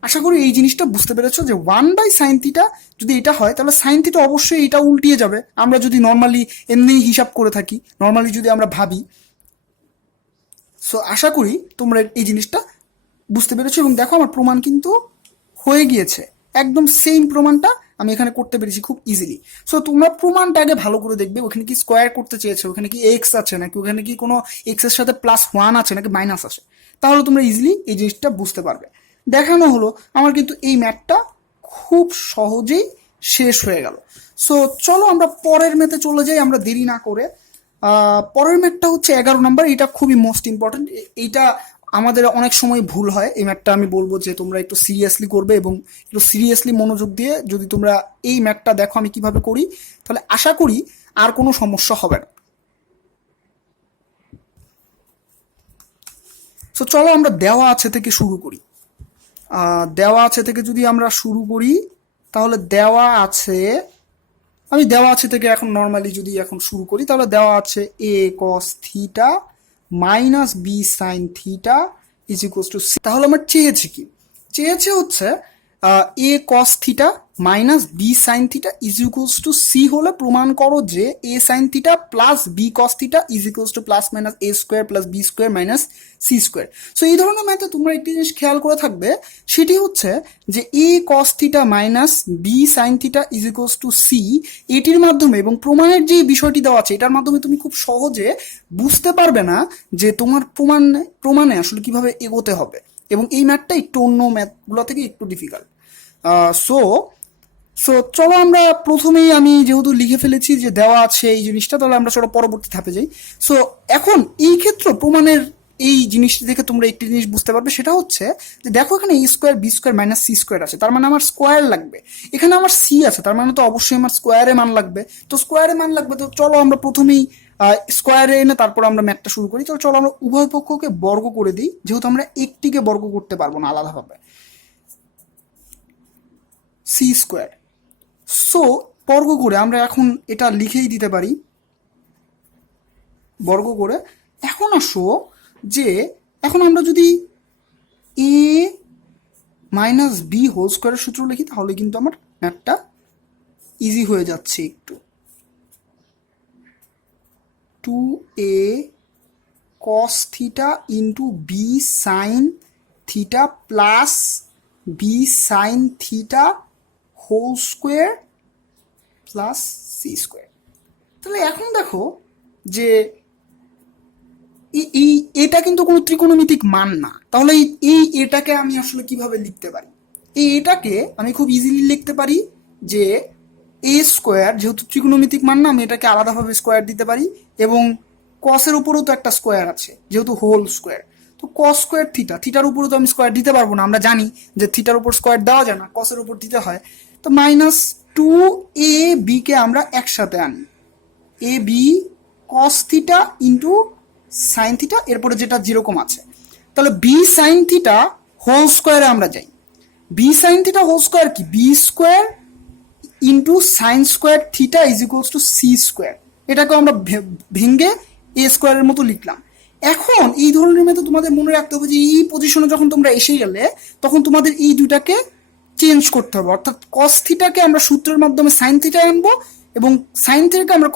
আশা করি এই জিনিসটা বুঝতে পেরেছো যে 1/sin থিটা যদি এটা হয় তাহলে সাইন থিটা অবশ্যই এটা উল্টিয়ে যাবে, আমরা যদি নর্মালি এমনি হিসাব করে থাকি, নর্মালি যদি আমরা ভাবি। সো আশা করি তোমরা এই জিনিসটা বুঝতে পেরেছো। এবং দেখো আমার প্রমাণ কিন্তু হয়ে গিয়েছে, একদম সেম প্রমাণটা আমি এখানে করতে পেরেছি খুব ইজিলি। সো তোমরা প্রমাণটা আগে ভালো করে দেখবে, ওখানে কি স্কোয়ার করতে চেয়েছে, ওখানে কি এক্স আছে নাকি ওখানে কি কোনো এক্স এর সাথে প্লাস ওয়ান আছে নাকি মাইনাস আছে, তাহলে তোমরা ইজিলি এই জিনিসটা বুঝতে পারবে। দেখানো হলো আমার কিন্তু এই ম্যাথটা খুব সহজেই শেষ হয়ে গেল। সো চলো আমরা পরের ম্যাথে চলে যাই আমরা দেরি না করে। পরের ম্যাথটা হচ্ছে 11 নম্বর, এটা খুবই মোস্ট ইম্পর্টেন্ট। এইটা আমাদের অনেক সময় ভুল হয়। এই ম্যাথটা আমি বলবো যে তোমরা একটু সিরিয়াসলি করবে এবং একটু সিরিয়াসলি মনোযোগ দিয়ে যদি তোমরা এই ম্যাথটা দেখো আমি কিভাবে করি, তাহলে আশা করি আর কোনো সমস্যা হবে না। সো চলো আমরা দেওয়া আছে থেকে শুরু করি। দেওয়া আছে থেকে যদি আমরা শুরু করি, তাহলে দেওয়া আছে, আমি দেওয়া আছে থেকে এখন নর্মালি যদি এখন শুরু করি, তাহলে দেওয়া আছে A cos theta minus B sine theta is equals to C. তাহলে আমার চেয়েছে কি? চেয়েছে হচ্ছে A cos theta minus B sine theta is equals to C হলে প্রমাণ করো যে A sine theta plus B cos theta is equals to plus minus A square plus B square minus C square. So এই ধরনের ম্যাথে তোমরা একটি জিনিস খেয়াল করে থাকবে, সেটি হচ্ছে যে A cos theta minus B sine theta is equals to C, এটির মাধ্যমে এবং প্রমাণের যে বিষয়টি দেওয়া আছে এটার মাধ্যমে তুমি খুব সহজে বুঝতে পারবে না যে তোমার প্রমাণে আসলে কিভাবে এগোতে হবে। এবং এই ম্যাথটা একটু অন্য ম্যাথগুলো থেকে একটু ডিফিকাল্ট। সো সো চলো আমরা প্রথমেই, আমি যেহেতু লিখে ফেলেছি যে দেওয়া আছে এই জিনিসটা, তাহলে আমরা চলো পরবর্তী ধাপে যাই। সো এখন এই ক্ষেত্রে প্রমাণের এই জিনিসটি দেখে তোমরা একটি জিনিস বুঝতে পারবে, সেটা হচ্ছে যে দেখো এখানে a square b square minus C square আছে, তার মানে আমার স্কোয়ার লাগবে। এখানে আমার সি আছে, তার মানে তো অবশ্যই আমার স্কোয়ারে মান লাগবে। তো স্কোয়ারে মান লাগবে, তো চলো আমরা প্রথমেই স্কোয়ারে এনে তারপর আমরা ম্যাথটা শুরু করি। তো চলো আমরা উভয় পক্ষকে বর্গ করে দিই, যেহেতু আমরা একটিকে বর্গ করতে পারবো না আলাদাভাবে। C square. সো বর্গ করে আমরা এখন এটা লিখেই দিতে পারি বর্গ করে। এখন আসো যে এখন আমরা যদি এ মাইনাস বি হোল স্কোয়ারের সূত্র লিখি, তাহলে কিন্তু আমার ম্যাথটা ইজি হয়ে যাচ্ছে একটু। 2a cos theta into b sine theta plus b sine theta whole square plus c square. তাহলে এখন দেখো যে এই এটা কিন্তু কোনো ত্রিকোণমিতিক মান না, তাহলে এই এটাকে আমি আসলে কিভাবে লিখতে পারি? এই এটাকে আমি খুব ইজিলি লিখতে পারি যে এ স্কোয়ার, যেহেতু ত্রিকোণমিতিক মান না, আমি এটাকে আলাদাভাবে স্কোয়ার দিতে পারি। এবং কসের উপরেও তো একটা স্কোয়ার আছে, যেহেতু হোল স্কোয়ার, তো কস স্কোয়ার থিটা, থিটার উপরেও তো আমি স্কোয়ার দিতে পারবো না, আমরা জানি যে থিটার উপর স্কোয়ার দেওয়া যায় না, কসের উপর দিতে হয়। তো মাইনাস 2ab কে আমরা একসাথে আনি, a b cos theta into sine theta, এরপরে যেটা যেরকম আছে। তাহলে বি সাইন থিটা হোল স্কোয়ারে আমরা যাই। B sine theta whole square কি? B square into sine square theta is equals to c square. এটাকে আমরা ভেঙে এ স্কোয়ারের মতো লিখলাম। এখন এই ধরনের মতো তোমাদের মনে রাখতে হবে যে এই পজিশনে যখন তোমরা এসে গেলে, তখন তোমাদের এই দুইটাকে চেঞ্জ করতে হবে। অর্থাৎ কস থিটাকে আমরা সূত্রের মাধ্যমে সাইন থিটায় আনবো এবং সাইন থিটাকে আমরা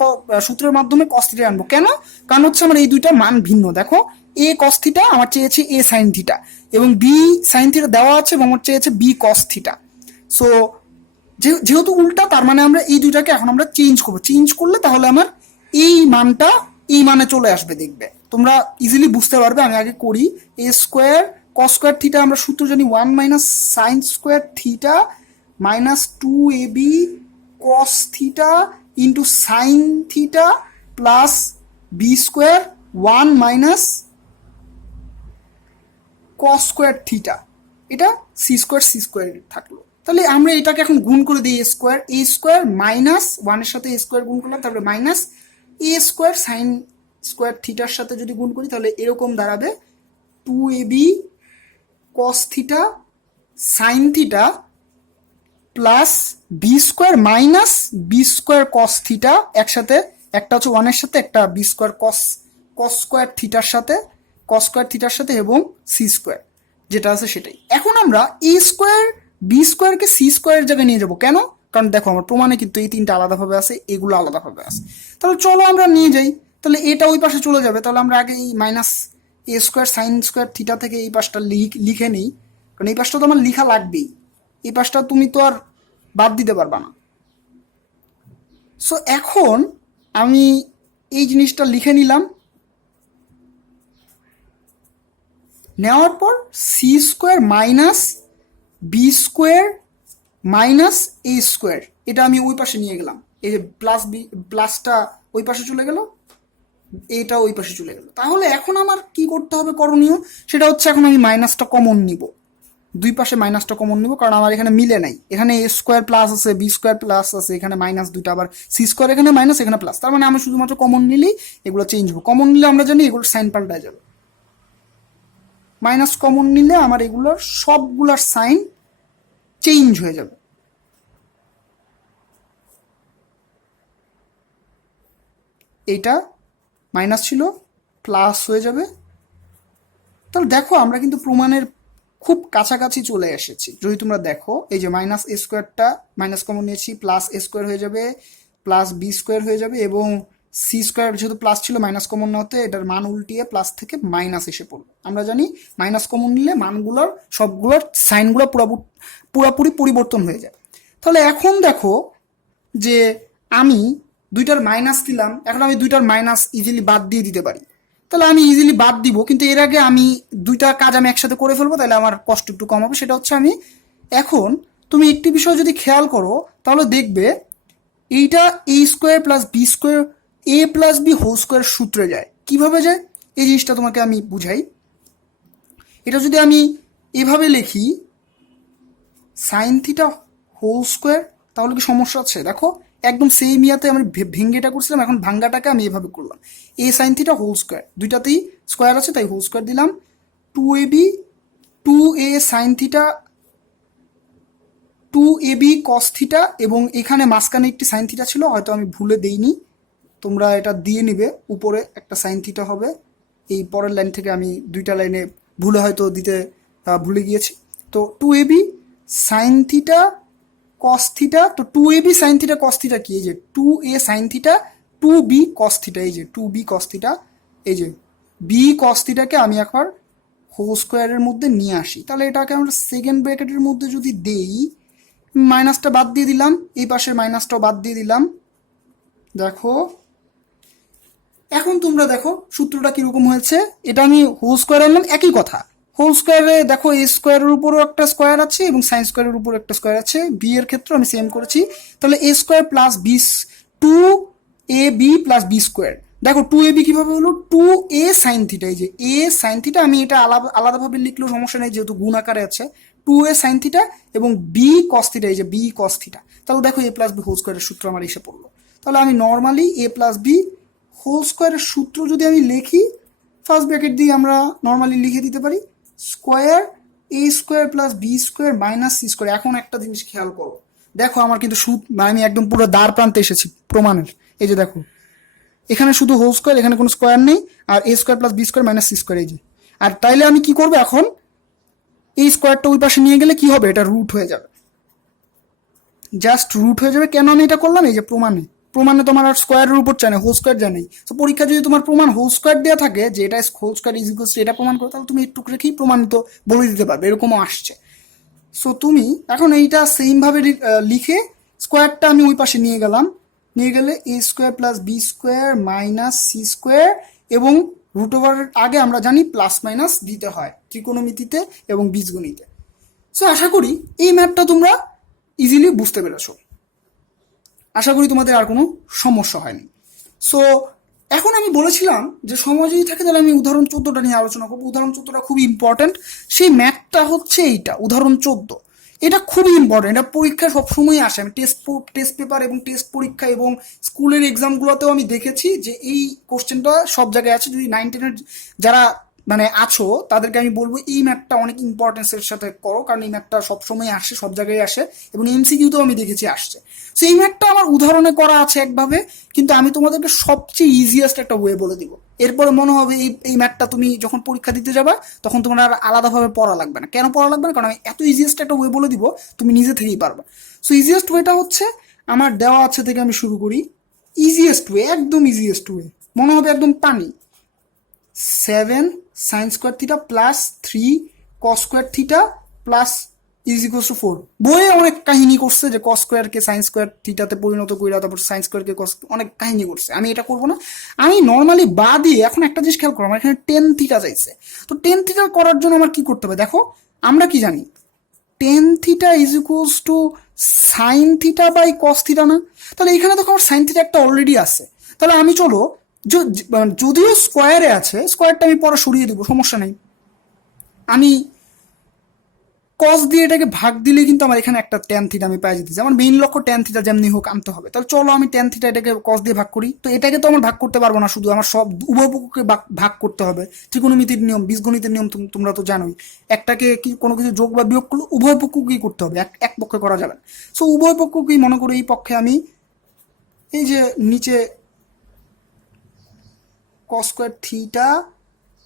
সূত্রের মাধ্যমে কস থিটায় আনবো। কেন? কারণ হচ্ছে আমার এই দুইটা মান ভিন্ন। দেখো এ কস থিটা আমার চেয়েছে এ সাইন থিটা, এবং বি সাইন থিটা দেওয়া আছে এবং আমার চেয়েছে বি কস থিটা। সো যেহেতু উল্টা, তার মানে আমরা এই দুইটাকে এখন আমরা চেঞ্জ করবো। চেঞ্জ করলে তাহলে আমার এই মানটা এই মানে চলে আসবে, দেখবে তোমরা ইজিলি বুঝতে পারবে। আমি আগে করি। A square cos square theta আমরা সূত্র জানি 1 minus sine square theta minus 2ab cos theta into sine theta plus B square 1 minus cos square theta, এটা সি স্কোয়ার থাকলো। তাহলে আমরা এটাকে এখন গুণ করে দিই। এ স্কোয়ার মাইনাস 1-এর সাথে এ স্কোয়ার গুণ করলাম, তারপরে মাইনাস এ স্কোয়ার সাইন স্কোয়ার থিটার সাথে যদি গুণ করি, তাহলে এরকম দাঁড়াবে 2ab cos theta sine theta plus B square minus b square cos theta, একসাথে একটা হচ্ছে 1-এর সাথে, একটা বি স্কোয়ার কস স্কোয়ার থিটার সাথে এবং সি স্কোয়ার যেটা আছে সেটাই। এখন আমরা এ স্কোয়ার বি স্কোয়ারকে সি স্কোয়ারের জায়গায় নিয়ে যাবো। কেন? কারণ দেখো আমার প্রমাণে কিন্তু এই তিনটা আলাদাভাবে আছে, এগুলো আলাদাভাবে আছে। তাহলে চলো আমরা নিয়ে যাই। তাহলে এটা ওই পাশে চলে যাবে। তাহলে আমরা আগে এই মাইনাস এ স্কোয়ার সাইন স্কোয়ার থিটা থেকে এই পাশটা লিখে নিই, কারণ এই পাশটা তো আমার লিখা লাগবেই। এই পাশটা তুমি তো আর বাদ দিতে পারবা না। সো এখন আমি এই জিনিসটা লিখে নিলাম। নেওয়ার পর c square minus b square minus এ স্কোয়ার, এটা আমি ওই পাশে নিয়ে গেলাম। এই যে প্লাসটা ওই পাশে চলে গেল, এটা ওই পাশে চলে গেল। তাহলে এখন আমার কি করতে হবে করণীয়, সেটা হচ্ছে এখন আমি মাইনাসটা কমন নিব, দুই পাশে মাইনাসটা কমন নিব, কারণ আমার এখানে মিলে নাই, এখানে এ স্কোয়ার প্লাস আছে, বি স্কোয়ার প্লাস আছে, এখানে মাইনাস দুইটা, আবার সি স্কোয়ার এখানে মাইনাস এখানে প্লাস, তার মানে আমি শুধুমাত্র কমন নিলেই এগুলো চেঞ্জ হবে। কমন নিলে আমরা জানি এগুলোর সাইন পাল্টায় যাবে, মাইনাস কমন নিলে আমার এগুলোর সবগুলোর সাইন চেঞ্জ হয়ে যাবে। এইটা মাইনাস ছিল প্লাস হয়ে যাবে। তাহলে দেখো আমরা কিন্তু প্রমাণের খুব কাছাকাছি চলে এসেছি। যদি তোমরা দেখো এই যে মাইনাস এ স্কোয়ারটা মাইনাস কমন নিয়েছি, প্লাস এ স্কোয়ার হয়ে যাবে, প্লাস বি স্কোয়ার হয়ে যাবে, এবং সি স্কোয়ার যেহেতু প্লাস ছিল মাইনাস কমন নেওয়াতে এটার মান উল্টিয়ে প্লাস থেকে মাইনাস এসে পড়বে। আমরা জানি মাইনাস কমন নিলে মানগুলোর সবগুলোর সাইনগুলো পুরোপুরি পরিবর্তন হয়ে যায়। তাহলে এখন দেখো যে আমি দুইটার মাইনাস দিলাম, এখন আমি দুইটার মাইনাস ইজিলি বাদ দিয়ে দিতে পারি। তাহলে আমি ইজিলি বাদ দিব, কিন্তু এর আগে আমি দুইটা কাজ আমি একসাথে করে ফেলবো, তাহলে আমার কষ্ট একটু কম হবে। সেটা হচ্ছে আমি এখন, তুমি একটি বিষয় যদি খেয়াল করো তাহলে দেখবে এইটা এ স্কোয়ার প্লাস বি স্কোয়ার এ প্লাস বি হোল স্কোয়ার সূত্রে যায়। কিভাবে যায় এই জিনিসটা তোমাকে আমি বুঝাই। এটা যদি আমি এভাবে লিখি সাইন থিটা হোল স্কোয়ার, তাহলে কি সমস্যা আছে? দেখো একদম সেম ইয়াতে আমি ভেঙ্গেটা করছিলাম, এখন ভাঙ্গাটাকে আমি এভাবে করলাম, a sine theta whole square, দুইটাতেই স্কোয়ার আছে তাই হোল স্কোয়ার দিলাম, 2ab 2a sine theta 2ab cos theta, এবং এখানে মাঝখানে একটি সাইন থিটা ছিল, হয়তো আমি ভুলে দেইনি, তোমরা এটা দিয়ে নিবে, উপরে একটা সাইন থিটা হবে। এই পরের লাইন থেকে আমি দুইটা লাইনে ভুলে হয়তো দিতে ভুলে গিয়েছি। তো 2ab sine theta cos theta, তো 2ab sine theta cos theta কি, এই যে 2a সাইন থিটা 2b কস থিটা, এই যে 2b কস থিটা, এই যে b কস থিটাকে আমি একবার হোল স্কোয়ারের মধ্যে নিয়ে আসি। তাহলে এটাকে আমরা সেকেন্ড ব্র্যাকেটের মধ্যে যদি দেই, মাইনাসটা বাদ দিয়ে দিলাম, এই পাশের মাইনাসটাও বাদ দিয়ে দিলাম। দেখো এখন তোমরা দেখো সূত্রটা কিরকম হয়েছে। এটা আমি হোল স্কোয়ার আনলাম, একই কথা, হোল স্কোয়ারে দেখো এ স্কোয়ারের উপরও একটা স্কোয়ার আছে এবং সাইন স্কোয়ারের উপর একটা স্কোয়ার আছে, বি এর ক্ষেত্রে আমি সেম করেছি। তাহলে a square plus b 2ab plus B square, দেখো 2ab কিভাবে হলো 2a সাইন থিটা, এই যে এ সাইন থিটা, আমি এটা আলাদাভাবে লিখলেও সমস্যা নেই যেহেতু গুণ আকারে আছে, 2a সাইন থিটা এবং বি কস থিটা, এই যে বি কস থিটা। তাহলে দেখো এ প্লাস বি হোল স্কোয়ারের সূত্র আমার এসে পড়লো। তাহলে আমি নর্মালি এ প্লাস বি হোল স্কোয়ারের সূত্র যদি আমি লিখি, ফার্স্ট ব্র্যাকেট দিয়ে আমরা নর্মালি লিখে দিতে পারি square a square plus B square minus C square. এখন একটা জিনিস খেয়াল করো, দেখো আমার কিন্তু আমি একদম পুরো দ্বার প্রান্তে এসেছি প্রমাণের। এই যে দেখো এখানে শুধু হোল স্কোয়ার, এখানে কোনো স্কোয়ার নেই, আর a square plus B square minus C square, এই যে। আর তাইলে আমি কি করবো এখন, এই স্কোয়ারটা ওই পাশে নিয়ে গেলে কি হবে, এটা রুট হয়ে যাবে, জাস্ট রুট হয়ে যাবে। কেন আমি এটা করলাম, এই যে প্রমাণে তোমার আর স্কোয়ারের উপর চাই না, হোল স্কোয়ার জানেই। তো পরীক্ষা যদি তোমার প্রমাণ হোল স্কোয়ার দেওয়া থাকে যে এটা whole square is equals to এটা প্রমাণ করো, তাহলে তুমি একটু রেখেই প্রমাণিত বলে দিতে পারবে, এরকমও আসছে। সো তুমি এখন এইটা সেম ভাবে লিখে স্কোয়ারটা আমি ওই পাশে নিয়ে গেলে a square plus B square minus C square, এবং রুট ওভারের আগে আমরা জানি প্লাস মাইনাস দিতে হয় ত্রিকোণমিতিতে এবং বীজগণিতে। সো আশা করি এই ম্যাথটা তোমরা ইজিলি বুঝতে পেরেছো, আশা করি তোমাদের আর কোনো সমস্যা হয়নি। সো এখন আমি বলেছিলাম যে সময় যদি থাকে তাহলে আমি উদাহরণ 14টা নিয়ে আলোচনা করবো। উদাহরণ 14টা খুবই ইম্পর্টেন্ট, সেই ম্যাথটা হচ্ছে এইটা উদাহরণ 14। এটা খুবই ইম্পর্টেন্ট, এটা পরীক্ষায় সবসময় আসে। আমি টেস্ট পেপার এবং টেস্ট পরীক্ষা এবং স্কুলের এক্সামগুলোতেও আমি দেখেছি যে এই কোশ্চেনটা সব জায়গায় আছে। যদি 9, 10-এর যারা মানে আছো তাদেরকে আমি বলবো এই ম্যাথটা অনেক ইম্পর্টেন্সের সাথে করো, কারণ এই ম্যাথটা সবসময় আসে, সব জায়গায় আসে, এবং এমসিকিউতেও আমি দেখেছি আসছে। সো এই ম্যাথটা আমার উদাহরণে করা আছে একভাবে, কিন্তু আমি তোমাদেরকে সবচেয়ে ইজিয়েস্ট একটা ওয়ে বলে দিব। এরপরে মনে হবে এই ম্যাথটা তুমি যখন পরীক্ষা দিতে যাবা তখন তোমার আর আলাদাভাবে পড়া লাগবে না। কেন পড়া লাগবে না? কারণ আমি এত ইজিয়েস্ট একটা ওয়ে বলে দিব, তুমি নিজে থেকেই পারবা। সো ইজিয়েস্ট ওয়েটা হচ্ছে আমার দেওয়া আছে থেকে আমি শুরু করি। ইজিয়েস্ট ওয়ে, একদম ইজিয়েস্ট ওয়ে, মনে হবে একদম পানি। 7 sign square theta plus 3 cos square theta plus is equals two 4। বইয়ে অনেক কাহিনী করছে যে কস স্কোয়ারকে সাইন স্কোয়ার থিটাতে পরিণত কইরা, তারপর সাইন স্কোয়ারকে কস, অনেক কাহিনী করছে। আমি এটা করবো না, আমি নর্মালি বা দিয়ে এখন একটা জিনিস খেয়াল করো, আমার এখানে 10 থিটা চাইছে। তো 10 থিটা করার জন্য আমার কি করতে হবে, দেখো আমরা কি জানি 10 theta is equals to sine theta by cos theta না? তাহলে এখানে দেখো আমার সাইন থিটা একটা অলরেডি আছে, তাহলে আমি চলো যদিও স্কোয়ারে আছে, স্কোয়ারটা আমি পরে সরিয়ে দেবো, সমস্যা নেই। আমি কস দিয়ে এটাকে ভাগ দিলে কিন্তু আমার এখানে একটা ট্যান থিটা আমি পাই যেতেছি। আমার মেইন লক্ষ্য ট্যান থিটা যেমনি হোক আনতে হবে। তাহলে চলো আমি ট্যান থিটা এটাকে কস দিয়ে ভাগ করি। তো এটাকে তো আমার ভাগ করতে পারবো না, শুধু আমার সব উভয় পক্ষকে ভাগ করতে হবে। ত্রিকোণমিতির নিয়ম, বীজগণিতের নিয়ম তোমরা তো জানোই। একটাকে কি কোনো কিছু যোগ বা বিয়োগ করলে উভয় পক্ষকেই করতে হবে, এক পক্ষে করা যাবে না। সো উভয় পক্ষকেই মনে করি এই পক্ষে আমি এই যে নিচে কস square theta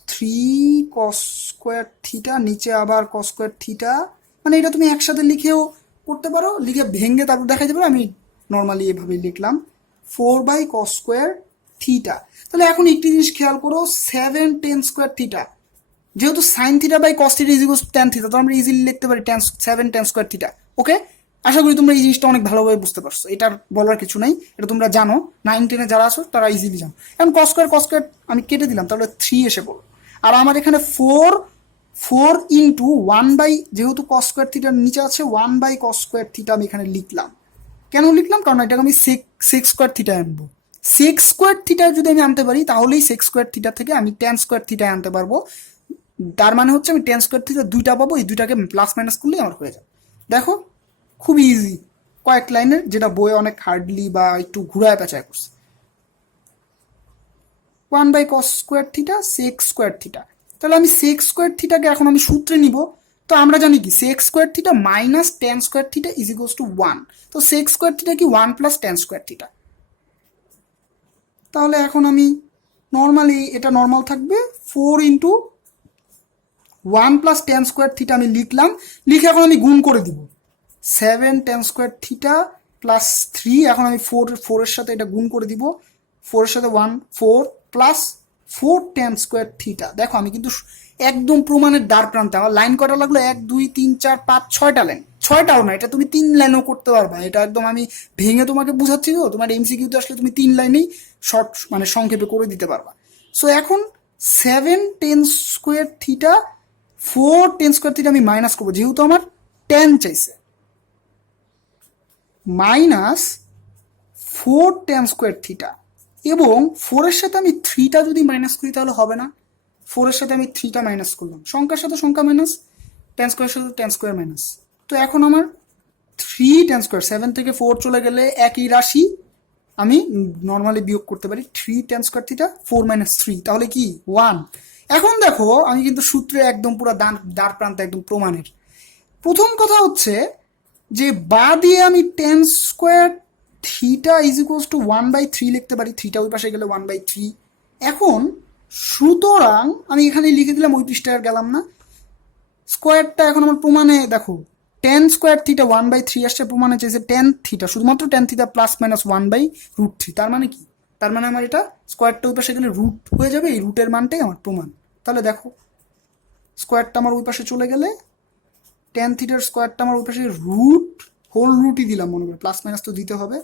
3 cos square theta, নিচে আবার কস স্কোয়ার থিটা, মানে এটা তুমি একসাথে লিখেও করতে পারো, লিখে ভেঙে তারপর দেখা যাবে। আমি নর্মালি এভাবেই লিখলাম 4/cos স্কোয়ার থিটা। তাহলে এখন একটি জিনিস খেয়াল করো, 7 tan স্কোয়ার থিটা, যেহেতু sine theta by cos theta is equals tan theta, তো আমরা ইজিলি লিখতে পারি 7 tan স্কোয়ার থিটা। ওকে, আশা করি তোমরা এই জিনিসটা অনেক ভালোভাবে বুঝতে পারছো, এটার বলার কিছু নাই, এটা তোমরা জানো, 9-10-এ যারা আছো তারা ইজিলি জানো। এখন কস স্কোয়ার আমি কেটে দিলাম, তাহলে 3 এসে পড়লো। আর আমার এখানে 4 ইন্টু 1/, যেহেতু কস স্কোয়ার থিটার নিচে আছে 1/cos স্কোয়ার থিটা আমি এখানে লিখলাম। কেন লিখলাম? কারণ এটাকে আমি সেক স্কোয়ার থিটা আনবো। সেক স্কোয়ার থিটা যদি আমি আনতে পারি, তাহলেই সেক স্কোয়ার থিটা থেকে আমি ট্যান স্কোয়ার থিটায় আনতে পারবো। তার মানে হচ্ছে আমি ট্যান স্কোয়ার থিটা দুইটা পাবো, এই দুইটাকে প্লাস মাইনাস করলেই আমার হয়ে যাবে। দেখো, খুবই ইজি, কয়েক লাইনের, যেটা বইয়ে অনেক হার্ডলি বা একটু ঘুরায় পেঁচায় করছে। 1/cos square theta sec square theta. তাহলে আমি সেক স্কোয়ার থিটাকে এখন আমি সূত্রে নিব। তো আমরা জানি কি sec square theta minus tan square theta is equals to 1। তো সেক স্কোয়ার থিটা কি 1 প্লাস ট্যান স্কোয়ার থিটা। তাহলে এখন আমি নর্মালি এটা নর্মাল থাকবে, 4 into 1 plus tan square theta আমি লিখলাম। লিখে এখন আমি গুণ করে দিব, 7 tan স্কোয়ার থিটা প্লাস 3। এখন আমি 4 এর সাথে এটা গুণ করে দিব, 4 এর সাথে 1, 4 প্লাস 4 tan স্কোয়ার থিটা। দেখো আমি কিন্তু একদম প্রমাণের দ্বার প্রান্তে। আমার লাইন কটা লাগলো, 1 2 3 4 5 6টা লাইন। 6টাও না, এটা তুমি 3 লাইনও করতে পারবা। এটা একদম আমি ভেঙে তোমাকে বুঝাচ্ছি, তো তোমার এমসিকিউতে আসলে তুমি 3 লাইনেই শর্ট মানে সংক্ষেপে করে দিতে পারবা। সো এখন 7 tan square theta 4 tan square theta আমি মাইনাস করবো, যেহেতু আমার tan চাইছে, মাইনাস 4 tan স্কোয়ার থিটা। এবং 4-এর সাথে আমি 3টা যদি মাইনাস করি তাহলে হবে না। 4-এর সাথে আমি 3টা মাইনাস করলাম, সংখ্যার সাথে সংখ্যা মাইনাস, ট্যান স্কোয়ারের সাথে ট্যান স্কোয়ার মাইনাস। তো এখন আমার 3 tan স্কোয়ার, 7 থেকে 4 চলে গেলে একই রাশি, আমি নর্মালি বিয়োগ করতে পারি। 3 tan স্কোয়ার থিটা 4 - 3, তাহলে কি 1। এখন দেখো আমি কিন্তু সূত্রে একদম পুরো দ্বার প্রান্তে একদম প্রমাণের। প্রথম কথা হচ্ছে যে বা দিয়ে আমি tan square theta is equals two 1/3 লিখতে পারি, থ্রিটা ওই পাশে গেলে 1/3। এখন সুতরাং আমি এখানে লিখে দিলাম, ওই পৃষ্ঠায় আর গেলাম না। স্কোয়ারটা এখন আমার প্রমাণে দেখো, টেন স্কোয়ার থিটা 1/3 আসছে, প্রমাণে চাইছে টেন থিটা, শুধুমাত্র টেন থিটা প্লাস মাইনাস 1/√3। তার মানে কি? তার মানে আমার এটা স্কোয়ারটা ওই পাশে গেলে রুট হয়ে যাবে, এই রুটের মানটাই আমার প্রমাণ। তাহলে দেখো স্কোয়ারটা আমার ওই পাশে চলে গেলে টেন থিটার স্কোয়ারটা আমার ওই পাশে রুট, হোল রুটই দিলাম মনে করে, প্লাস মাইনাস তো দিতে হবে,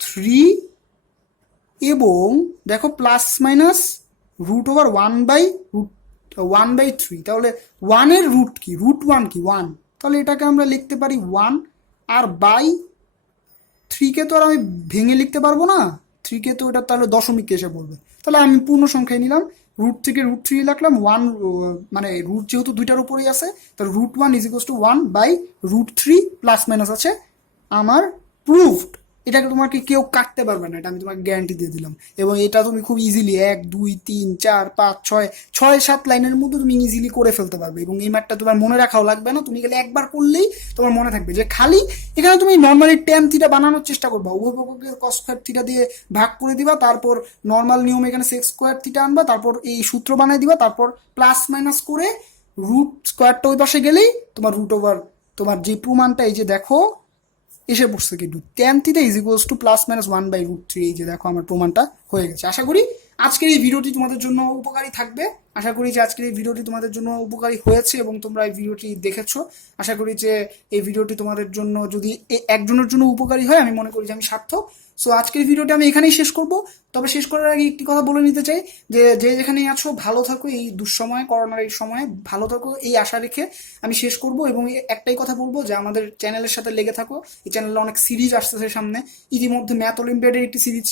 3। এবং দেখো প্লাস মাইনাস রুট ওভার 1/3। তাহলে 1-এর রুট কি? √1 কি? 1। তাহলে এটাকে আমরা লিখতে পারি 1। আর বাই 3কে তো আর আমি ভেঙে লিখতে পারবো না, 3কে তো এটা তাহলে দশমিক এসে পড়বে। তাহলে আমি পূর্ণ সংখ্যায় নিলাম, রুট থেকে √3 রাখলাম, 1 মানে রুট যেহেতু দুইটার উপরেই আছে, তাহলে √1 is equals two 1/√3 plus minus আছে আমার প্রুভড। এটাকে তোমাকে কেউ কাটতে পারবে না, এটা আমি তোমাকে গ্যারান্টি দিয়ে দিলাম। এবং এটা তুমি খুব ইজিলি 1 2 3 4 5 6 7 লাইনের মধ্যে তুমি ইজিলি করে ফেলতে পারবে। এবং এই ম্যাথটা তোমার মনে রাখাও লাগবে না, তুমি গেলে একবার করলেই তোমার মনে থাকবে। যে খালি এখানে তুমি নর্মালি ট্যান থিটা বানানোর চেষ্টা করবা, উভয় পক্ষকে কস স্কোয়ার থিটা দিয়ে ভাগ করে দিবা, তারপর নর্মাল নিয়ম এখানে সেক স্কোয়ার থিটা আনবা, তারপর এই সূত্র বানাই দিবা, তারপর প্লাস মাইনাস করে রুট স্কোয়ারটা ওই পাশে গেলেই তোমার রুট ওভার তোমার যে প্রমাণটা এই যে দেখো এসে পড়ছে, কিন্তু tan theta is equals to plus minus 1/√3। এই যে দেখো আমার প্রমাণটা হয়ে গেছে। আশা করি আজকের এই ভিডিওটি তোমাদের জন্য উপকারী থাকবে। আশা করি যে আজকের এই ভিডিওটি তোমাদের জন্য উপকারী হয়েছে এবং তোমরা এই ভিডিওটি দেখেছো। আশা করি যে এই ভিডিওটি তোমাদের জন্য যদি একজনের জন্য উপকারী হয়, আমি মনে করি যে আমি সার্থক। সো আজকের ভিডিওটা আমি এখানেই শেষ করব। তবে শেষ করার আগে একটি কথা বলে নিতে চাই যে যে যেখানে আছো ভালো থাকো, এই দুঃসময়ে, করোনার এই সময়ে ভালো থাকো, এই আশা রেখে আমি শেষ করব। এবং একটাই কথা বলবো যে আমাদের চ্যানেলের সাথে লেগে থাকো। এই চ্যানেলে অনেক সিরিজ আসতেছে সামনে। ইতিমধ্যে ম্যাথ অলিম্পিয়াডের একটি সিরিজ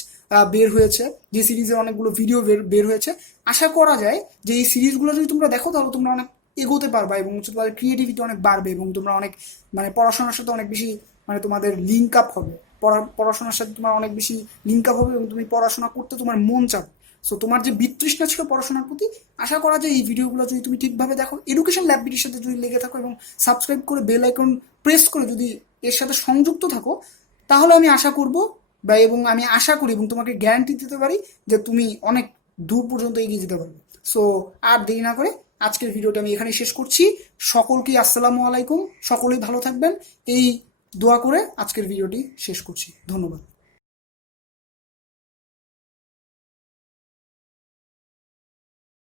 বের হয়েছে, যে সিরিজের অনেকগুলো ভিডিও বের হয়েছে। আশা করা যায় যে এই সিরিজগুলো যদি তোমরা দেখো তাহলে তোমরা অনেক এগোতে পারবা এবং তোমাদের ক্রিয়েটিভিটি অনেক বাড়বে এবং তোমরা অনেক পড়াশোনার সাথে অনেক বেশি তোমাদের লিঙ্ক আপ হবে। পড়াশোনার সাথে তোমার অনেক বেশি লিঙ্ক আপ হবে এবং তুমি পড়াশোনা করতে তোমার মন চাবে। সো তোমার যে বিতৃষ্ণা ছিল পড়াশোনার প্রতি, আশা করা যায় এই ভিডিওগুলো যদি তুমি ঠিকভাবে দেখো, এডুকেশন ল্যাব বিডির সাথে যদি লেগে থাকো এবং সাবস্ক্রাইব করে বেল আইকন প্রেস করে যদি এর সাথে সংযুক্ত থাকো, তাহলে আমি আশা করব এবং আমি আশা করি এবং তোমাকে গ্যারান্টি দিতে পারি যে তুমি অনেক দূর পর্যন্ত এগিয়ে যেতে পারবে। সো আর দেরি না করে আজকের ভিডিওটা আমি এখানেই শেষ করছি। সকলকে আসসালামু আলাইকুম, সকলেই ভালো থাকবেন এই দোয়া করে আজকের ভিডিওটি শেষ করছি। ধন্যবাদ।